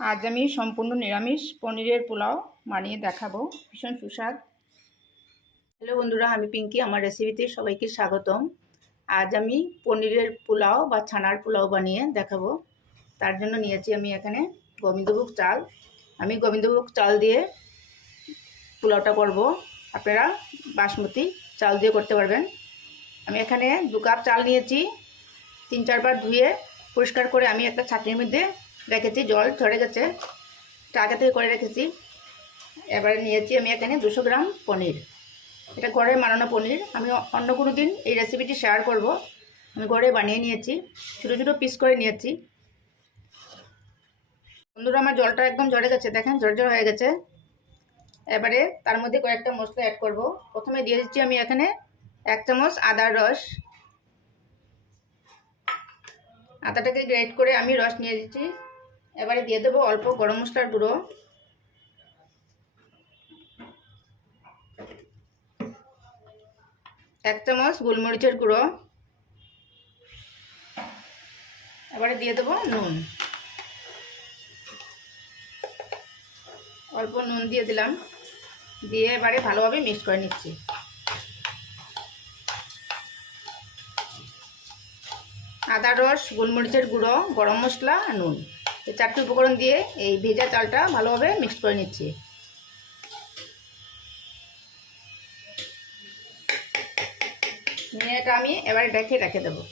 আজ আমি সম্পূর্ণ নিরামিষ পনিরের পোলাও বানিয়ে দেখাবো। ভীষণ সুস্বাদ। হ্যালো বন্ধুরা, আমি পিঙ্কি। আমার রেসিপিতে সবাইকে স্বাগতম। আজ আমি পনিরের পোলাও বা ছানার পোলাও বানিয়ে দেখাবো। তার জন্য নিয়েছি আমি এখানে গোবিন্দভোগ চাল। আমি গোবিন্দভোগ চাল দিয়ে পোলাওটা করব। আপনারা বাসমতি চাল দিয়ে করতে পারবেন। আমি এখানে দু কাপ চাল নিয়েছি। তিন চারবার ধুয়ে পরিষ্কার করে আমি একটা ছাঁকনির মধ্যে রেখেছি, জল ঝরে গেছে। আগে থেকে করে রেখেছি। এবারে নিয়েছি আমি এখানে দুশো গ্রাম পনির। এটা ঘরে বানানো পনির। আমি অন্য কোনো দিন এই রেসিপিটি শেয়ার করব। আমি ঘরে বানিয়ে নিয়েছি। ছোটো ছোটো পিস করে নিয়েছি। বন্ধুরা, আমার জলটা একদম ঝরে গেছে। দেখেন, ঝরঝর হয়ে গেছে। এবারে তার মধ্যে কয়েকটা মশলা অ্যাড করব। প্রথমে দিয়ে দিচ্ছি আমি এখানে এক চামচ আদার রস। আদাটাকে গ্রেট করে আমি রস নিয়ে দিচ্ছি। এবারে দিয়ে দেবো অল্প গরম মশলার গুঁড়ো। এক চামচ গোলমরিচের গুঁড়ো। এবারে দিয়ে দেবো নুন। অল্প নুন দিয়ে দিলাম। দিয়ে এবারে ভালোভাবে মিক্স করে নিচ্ছি। আদা রস, গোলমরিচের গুঁড়ো, গরম মশলা, নুন। এই চারটি উপকরণ দিয়ে এই ভেজা চালটা ভালোভাবে মিক্স করে নিচ্ছি। নিয়ে আমি এবারে ডেকে রেখে দেবো।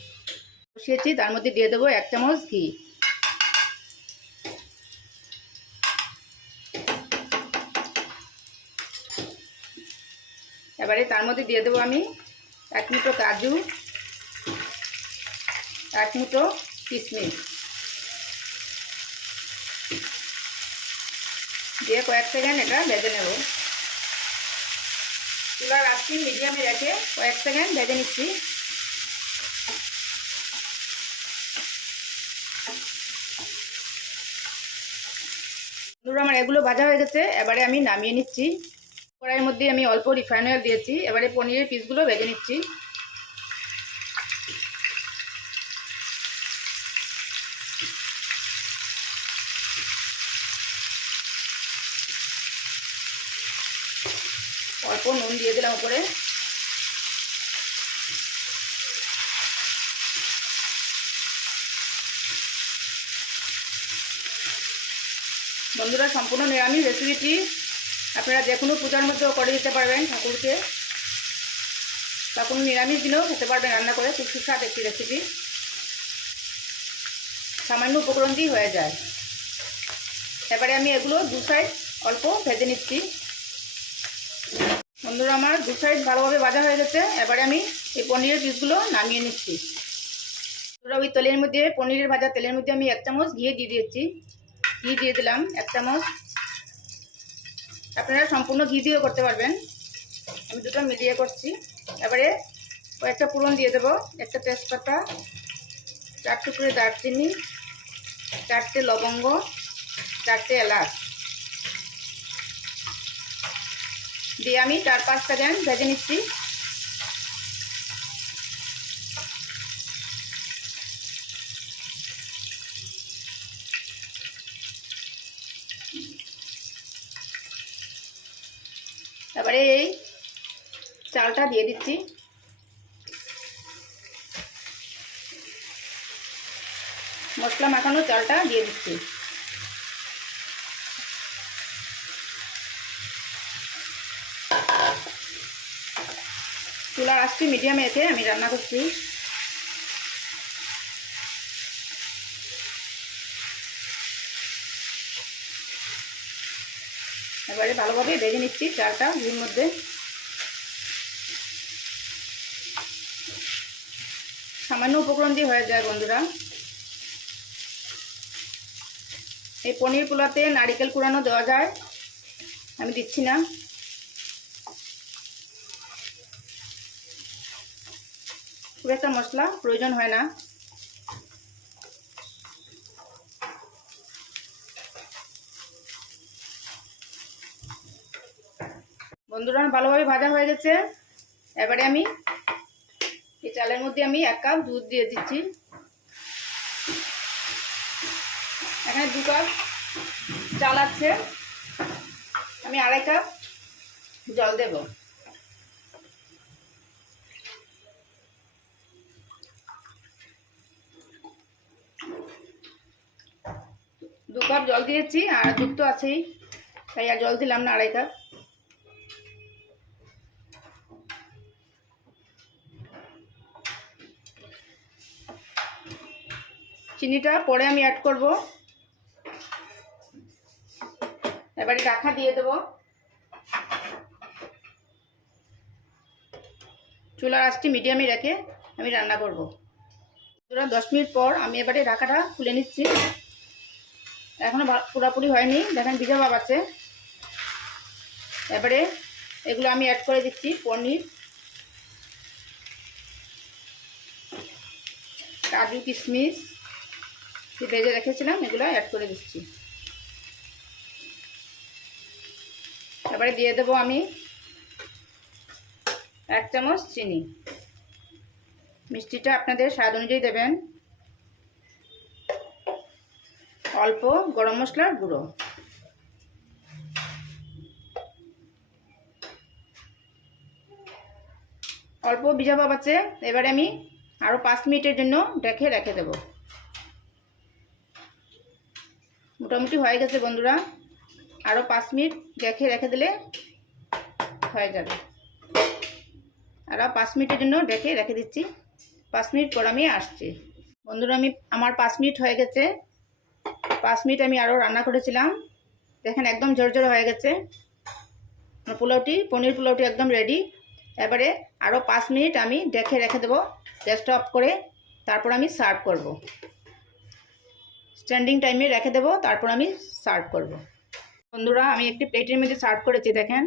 বসিয়েছি, তার মধ্যে দিয়ে দেবো এক চামচ ঘি। এবারে তার মধ্যে দিয়ে দেবো আমি এক মুঠো কাজু, এক মুঠো কিশমিশ। দিয়ে কয়েক সেকেন্ড এটা ভেজে নেব। চুলার আজকে মিডিয়ামে রেখে কয়েক সেকেন্ড ভেজে নিচ্ছি। আমার এগুলো ভাজা হয়ে গেছে, এবারে আমি নামিয়ে নিচ্ছি। কড়াইয়ের মধ্যে আমি অল্প রিফাইন অয়েল দিয়েছি, এবারে পনিরের পিসগুলো ভেজে নিচ্ছি। অল্প নুন দিয়ে দিলাম উপরে। বন্ধুরা, সম্পূর্ণ নিরামিষ রেসিপিটি আপনারা যে কোনো পূজার মধ্যেও করে দিতে পারবেন ঠাকুরকে। বা কোনো নিরামিষ দিনেও খেতে পারবেন রান্না করে, খুব সুস্বাদ একটি রেসিপি। সামান্য উপকরণ দিয়েই হয়ে যায়। এবারে আমি এগুলো দু সাইড অল্প ভেজে নিচ্ছি। বন্ধুরা আমার দু সাইড ভালোভাবে ভাজা হয়ে গেছে। এবারে আমি এই পনিরের পিসগুলো নামিয়ে নিচ্ছি। বন্ধুরা, ওই তেলের মধ্যে, পনিরের ভাজা তেলের মধ্যে আমি এক চামচ ঘি দিয়ে দিয়েছি। ঘি দিয়ে দিলাম এক চামচ। আপনারা সম্পূর্ণ ঘি দিয়েও করতে পারবেন। আমি দুটো মিলিয়ে করছি। এবারে কয়েকটা পুরন দিয়ে দেবো। একটা তেজপাতা, চার টুকরে দারচিনি, চারটে লবঙ্গ, চারটে এলাচ। দিয়ে আমি চার পাঁচ সেকেন্ড ভেজে নিচ্ছি। তারপরে এই চালটা দিয়ে দিচ্ছি। মশলা মাখানো চালটা দিয়ে দিচ্ছি। চুলার আঁচটি মিডিয়ামে এতে আমি রান্না করছি। এবারে ভালোভাবে ভেজে নিচ্ছি চালটা ঘির মধ্যে। সামান্য উপকরণ দিয়ে হয়ে যায় বন্ধুরা। এই পনির পোলাতে নারিকেল কুড়ানো দেওয়া যায়। আমি দিচ্ছি না। খুব একটা মশলা প্রয়োজন হয় না। বন্ধুরা, ভালোভাবে ভাজা হয়ে গেছে। এবারে আমি এই চালের মধ্যে আমি এক কাপ দুধ দিয়ে দিচ্ছি। এখানে দু কাপ চাল আছে। আমি আড়াই কাপ জল দেব। দু কাপ জল দিয়েছি, আর দুধ তো আছেই, তাই আর জল দিলাম না আড়াই কাপ চিনিটা পরে আমি অ্যাড করব। এবারে রাখা দিয়ে দেব। চুলার আঁচটি মিডিয়ামে রেখে আমি রান্না করব। দশ মিনিট পর আমি এবারে ঢাকাটা খুলে নিচ্ছি। এখনও পুরোপুরি হয়নি। দেখেন ভিজা ভাব আছে। এবারে এগুলো আমি অ্যাড করে দিচ্ছি, পনির। কাজু, কিশমিশ। যে ভেজে রেখেছিলাম, এগুলো অ্যাড করে দিচ্ছি। এবারে দিয়ে দেবো আমি এক চামচ চিনি। মিষ্টিটা আপনাদের স্বাদ অনুযায়ী দেবেন। অল্প গরম মশলার গুঁড়ো। অল্প ভিজা ভাব আছে, এবারে আমি আরও পাঁচ মিনিটের জন্য ডেকে রেখে দেব। মোটামুটি হয়ে গেছে বন্ধুরা। আরও পাঁচ মিনিট ডেকে রেখে দিলে হয়ে যাবে। আরও পাঁচ মিনিটের জন্য ডেকে রেখে দিচ্ছি। পাঁচ মিনিট পর আমি আসছি। বন্ধুরা, আমি, আমার পাঁচ মিনিট হয়ে গেছে। পাঁচ মিনিট আমি আরও রান্না করেছিলাম। দেখেন একদম ঝরঝরে হয়ে গেছে। পোলাওটি, পনির পোলাওটি একদম রেডি এবারে আরও পাঁচ মিনিট আমি ডেকে রেখে দেবো। গ্যাসটা অফ করে তারপর আমি সার্ভ করব। স্ট্যান্ডিং টাইমে রেখে দেবো, তারপর আমি সার্ভ করব। বন্ধুরা, আমি একটি প্লেটের মধ্যে সার্ভ করেছি, দেখেন।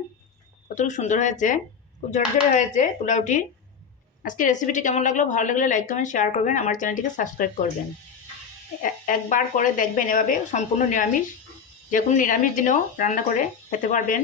কতটুকু সুন্দর হয়েছে। খুব ঝরঝরে হয়েছে পোলাওটি। আজকে রেসিপিটি কেমন লাগল? ভালো লাগলে লাইক কমেন্ট শেয়ার করবেন। আমার চ্যানেলটিকে সাবস্ক্রাইব করবেন। একবার করে দেখবেন এভাবে সম্পূর্ণ নিরামিষ যে কোনো নিরামিষ দিনেও রান্না করে খেতে পারবেন।